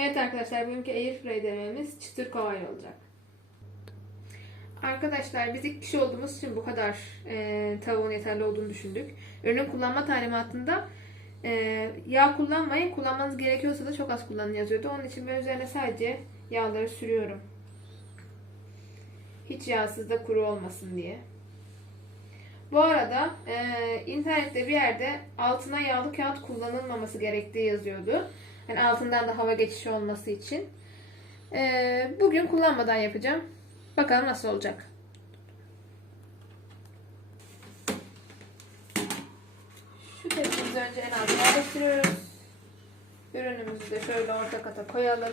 Evet arkadaşlar bugünkü airfryer denememiz çıtır kolay olacak. Arkadaşlar biz ilk kişi olduğumuz için bu kadar e, tavuğun yeterli olduğunu düşündük. Ürünün kullanma talimatında e, yağ kullanmayın. Kullanmanız gerekiyorsa da çok az kullanın yazıyordu. Onun için ben üzerine sadece yağları sürüyorum. Hiç yağsız da kuru olmasın diye. Bu arada e, internette bir yerde altına yağlı kağıt kullanılmaması gerektiği yazıyordu. Yani altından da hava geçişi olması için. E, bugün kullanmadan yapacağım. Bakalım nasıl olacak. Şu tepsimizi önce en alta yerleştiriyoruz. Ürünümüzü de şöyle orta kata koyalım.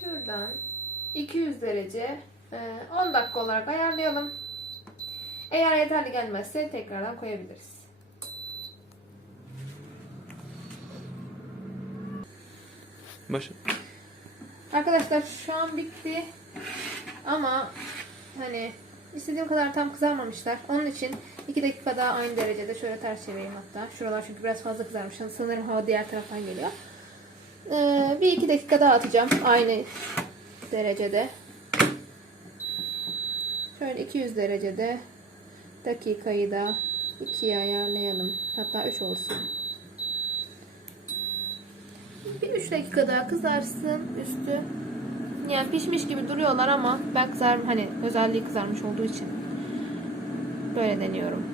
Şuradan 200 derece e, 10 dakika olarak ayarlayalım. Eğer yeterli gelmezse tekrardan koyabiliriz. Başla. Arkadaşlar şu an bitti. Ama hani istediğim kadar tam kızarmamışlar. Onun için 2 dakika daha aynı derecede şöyle ters çevireyim hatta. Şuralar çünkü biraz fazla kızarmış. Sanırım hava diğer taraftan geliyor. Ee, bir iki dakika daha atacağım aynı derecede. Şöyle 200 derecede dakikayı da 2'ye ayarlayalım. Hatta 3 olsun. Bir 3 dakika daha kızarsın üstü. Yani pişmiş gibi duruyorlar ama ben kızar hani özelliği kızarmış olduğu için böyle deniyorum.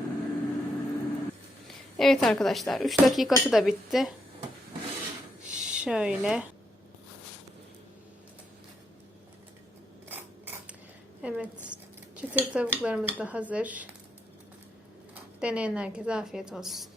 Evet arkadaşlar 3 dakikası da bitti. Şöyle. Evet. Çıtır tavuklarımız da hazır. Deneyen herkese afiyet olsun.